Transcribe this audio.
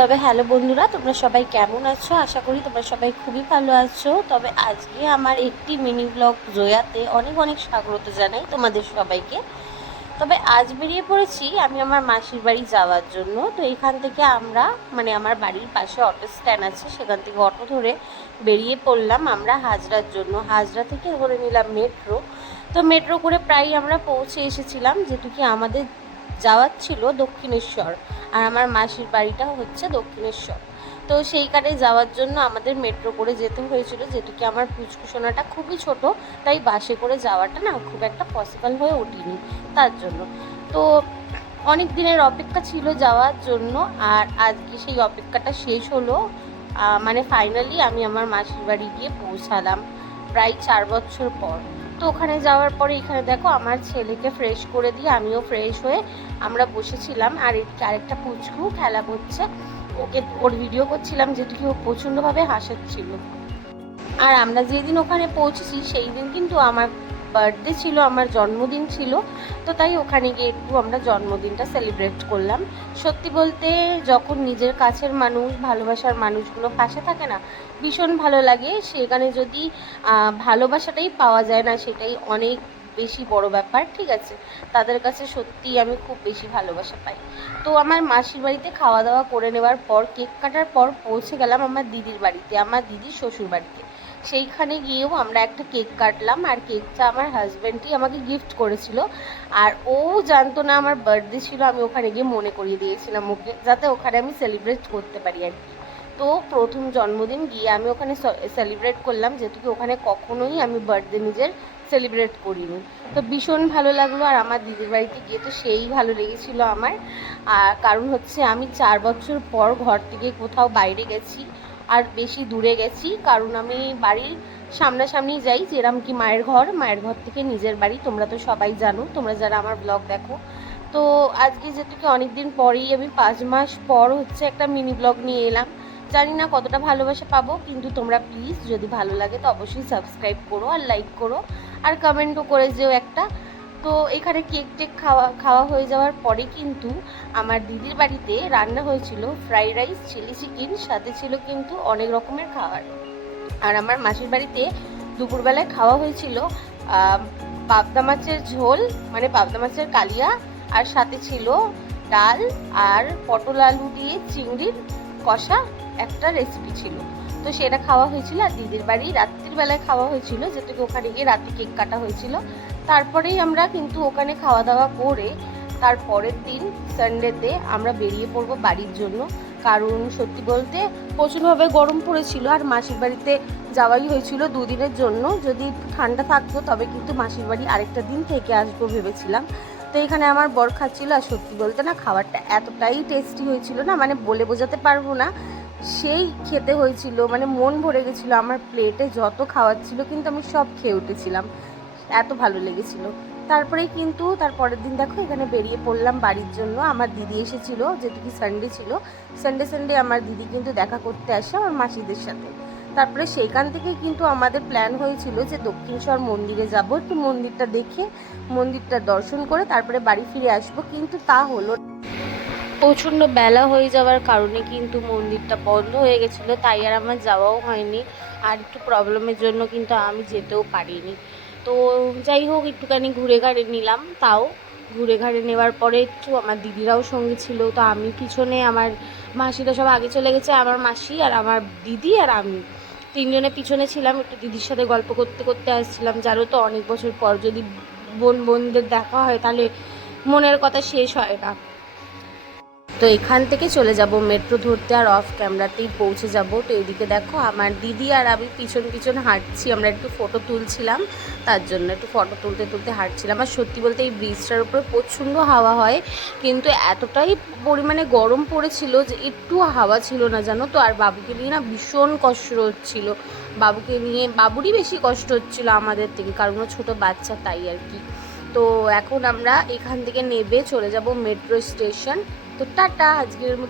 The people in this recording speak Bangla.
তবে হ্যালো বন্ধুরা, তোমরা সবাই কেমন আছো? আশা করি তোমরা সবাই খুবই ভালো আছো। তবে আজকে আমার একটি মিনি ব্লগ জয়াতে অনেক অনেক স্বাগত জানাই তোমাদের সবাইকে। তবে আজ বেরিয়ে পড়েছি আমি আমার মাসির বাড়ি যাওয়ার জন্য। তো এখান থেকে আমরা আমার বাড়ির পাশে অটো স্ট্যান্ড আছে, সেখান থেকে অটো ধরে বেরিয়ে পড়লাম আমরা হাজরার জন্য। হাজরা থেকে ধরে নিলাম মেট্রো। তো মেট্রো করে প্রায় আমরা পৌঁছে এসেছিলাম, যেহেতু কি আমাদের যাওয়ার ছিল দক্ষিণেশ্বর, আর আমার মাসির বাড়িটা হচ্ছে দক্ষিণেশ্বর। তো সেইখানে যাওয়ার জন্য আমাদের মেট্রো করে যেতে হয়েছিল, যেহেতু কি আমার পুচকুসোনাটা খুবই ছোট, তাই বাসে করে যাওয়াটা না খুব একটা পসিবল হয়ে ওঠেনি তার জন্য। তো অনেক দিনের অপেক্ষা ছিল যাওয়ার জন্য, আর আজকে সেই অপেক্ষাটা শেষ হলো। ফাইনালি আমি আমার মাসির বাড়ি গিয়ে পৌঁছালাম প্রায় 4 বছর পর। তো ওখানে যাওয়ার পরে এখানে দেখো আমার ছেলেকে ফ্রেশ করে দিয়ে আমিও ফ্রেশ হয়ে আমরা বসেছিলাম, আর আরেকটা পুচকু খেলা করছে, ওর ভিডিও করছিলাম, যেটুকু ও প্রচণ্ডভাবে হাসাচ্ছিল। আর আমরা যেদিন ওখানে পৌঁছেছি সেই দিন কিন্তু আমার বার্থডে ছিল, আমার জন্মদিন ছিল। তো তাই ওখানে গিয়ে একটু আমরা জন্মদিনটা সেলিব্রেট করলাম। সত্যি বলতে যখন নিজের কাছের মানুষ, ভালোবাসার মানুষগুলো পাশে থাকে না, ভীষণ ভালো লাগে। সেখানে যদি ভালোবাসাটাই পাওয়া যায় না, সেটাই অনেক বেশি বড় ব্যাপার। ঠিক আছে, তাদের কাছে সত্যিই আমি খুব বেশি ভালোবাসা পাই। তো আমার মাসির বাড়িতে খাওয়া দাওয়া করে নেওয়ার পর, কেক কাটার পর পৌঁছে গেলাম আমার দিদির বাড়িতে, আমার দিদির শ্বশুর বাড়িতে। সেইখানে গিয়েও আমরা একটা কেক কাটলাম, আর কেকটা আমার হাজব্যান্ডই আমাকে গিফট করেছিল। আর ও জানতো না আমার বার্থডে ছিল, আমি ওখানে গিয়ে মনে করিয়ে দিয়েছিলাম ওকে, যাতে ওখানে আমি সেলিব্রেট করতে পারি আর কি। তো প্রথম জন্মদিন গিয়ে আমি ওখানে সেলিব্রেট করলাম, যেহেতু কি ওখানে কখনোই আমি বার্থডে নিজের সেলিব্রেট করিনি। তো ভীষণ ভালো লাগলো। আর আমার দিদির বাড়িতে গিয়ে তো সেই ভালো লেগেছিলো আমার। আর কারণ হচ্ছে আমি 4 বছর পর ঘর থেকে কোথাও বাইরে গেছি, আর বেশি দূরে গেছি, কারণ আমি বাড়ির সামনাসামনি যাই, যেরকম কি মায়ের ঘর থেকে নিজের বাড়ি। তোমরা তো সবাই জানো, তোমরা যারা আমার ব্লগ দেখো। তো আজকে যেহেতু কি অনেক দিন পরেই আমি 5 মাস পর হচ্ছে একটা মিনি ব্লগ নিয়ে এলাম। জানি না কতটা ভালোবাসা পাবো, কিন্তু তোমরা প্লিজ যদি ভালো লাগে তো অবশ্যই সাবস্ক্রাইব করো আর লাইক করো, আর কমেন্টও করে যেও একটা। তো এখানে কেক টেক খাওয়া হয়ে যাওয়ার পরে কিন্তু আমার দিদির বাড়িতে রান্না হয়েছিল ফ্রাইড রাইস, চিলি চিকেন, সাথে ছিল কিন্তু অনেক রকমের খাবার। আর আমার মাসির বাড়িতে দুপুরবেলায় খাওয়া হয়েছিল পাবদা মাছের ঝোল, পাবদা মাছের কালিয়া, আর সাথে ছিল ডাল, আর পটল আলু দিয়ে চিংড়ির কষা একটা রেসিপি ছিল। তো সেটা খাওয়া হয়েছিল। আর দিদির বাড়ি রাত্রির বেলায় খাওয়া হয়েছিল, যেটুকু ওখানে গিয়ে রাতে কেক কাটা হয়েছিল। তারপরেই আমরা কিন্তু ওখানে খাওয়া দাওয়া করে তারপরের দিন সানডেতে আমরা বেরিয়ে পড়বো বাড়ির জন্য। কারণ সত্যি বলতে প্রচুরভাবে গরম পড়েছিল, আর মাসির বাড়িতে যাওয়াই হয়েছিল 2 দিনের জন্য। যদি ঠান্ডা থাকতো তবে কিন্তু মাসির বাড়ি আরেকটা দিন থেকে আসবো ভেবেছিলাম। তো এখানে আমার বর খাচ্ছিল, আর সত্যি বলতে না খাবারটা এতটাই টেস্টি হয়েছিল না, বলে বোঝাতে পারবো না। সেই খেতে হয়েছিল, মন ভরে গেছিলো আমার। প্লেটে যত খাওয়ার ছিল কিন্তু আমি সব খেয়ে উঠেছিলাম, এত ভালো লেগেছিল। তারপরেই কিন্তু তারপরের দিন দেখো এখানে বেরিয়ে পড়লাম বাড়ির জন্য। আমার দিদি এসেছিলো, যেহেতু কি সানডে ছিল। সানডে আমার দিদি কিন্তু দেখা করতে আসে আমার মাসিদের সাথে। তারপরে সেইখান থেকে কিন্তু আমাদের প্ল্যান হয়েছিল যে দক্ষিণেশ্বর মন্দিরে যাব, একটু মন্দিরটা দেখে, মন্দিরটা দর্শন করে তারপরে বাড়ি ফিরে আসবো। কিন্তু তা হলো, প্রচণ্ড বেলা হয়ে যাওয়ার কারণে কিন্তু মন্দিরটা বন্ধ হয়ে গেছিলো, তাই আর আমার যাওয়াও হয়নি। আর একটু প্রবলেমের জন্য কিন্তু আমি যেতেও পারিনি। তো যাই হোক, একটুখানি ঘুরে ঘাড়ে নিলাম। তাও ঘুরে ঘাড়ে নেওয়ার পরে একটু আমার দিদিরাও সঙ্গে ছিল। তো আমি পিছনে, আমার মাসিরা সব আগে চলে গেছে, আমার মাসি আর আমার দিদি আর আমি 3 জনে পিছনে ছিলাম। একটু দিদির সাথে গল্প করতে করতে আসছিলাম। জানো তো অনেক বছর পর যদি বোনদের দেখা হয় তাহলে মনের কথা শেষ হয় না। তো এখান থেকে চলে যাব মেট্রো ধরতে, আর অফ ক্যামেরাতেই পৌঁছে যাব। তো এদিকে দেখো আমার দিদি আর আমি পিছন হাঁটছি, আমরা একটু ফটো তুলছিলাম, তার জন্য একটু ফটো তুলতে হাঁটছিলাম। আর সত্যি বলতে এই ব্রিজটার উপরে প্রচণ্ড হাওয়া হয়, কিন্তু এতটাই পরিমাণে গরম পড়েছিল যে একটু হাওয়া ছিল না, জানো তো। আর বাবুকে নিয়ে না ভীষণ কষ্ট হচ্ছিল, বাবুরই বেশি কষ্ট হচ্ছিল আমাদের থেকে, কারণ ও ছোটো বাচ্চা, তাই আর কি। তো এখন আমরা এখান থেকে নেবে চলে যাব মেট্রো স্টেশন। তো টাটা, আজকের মতো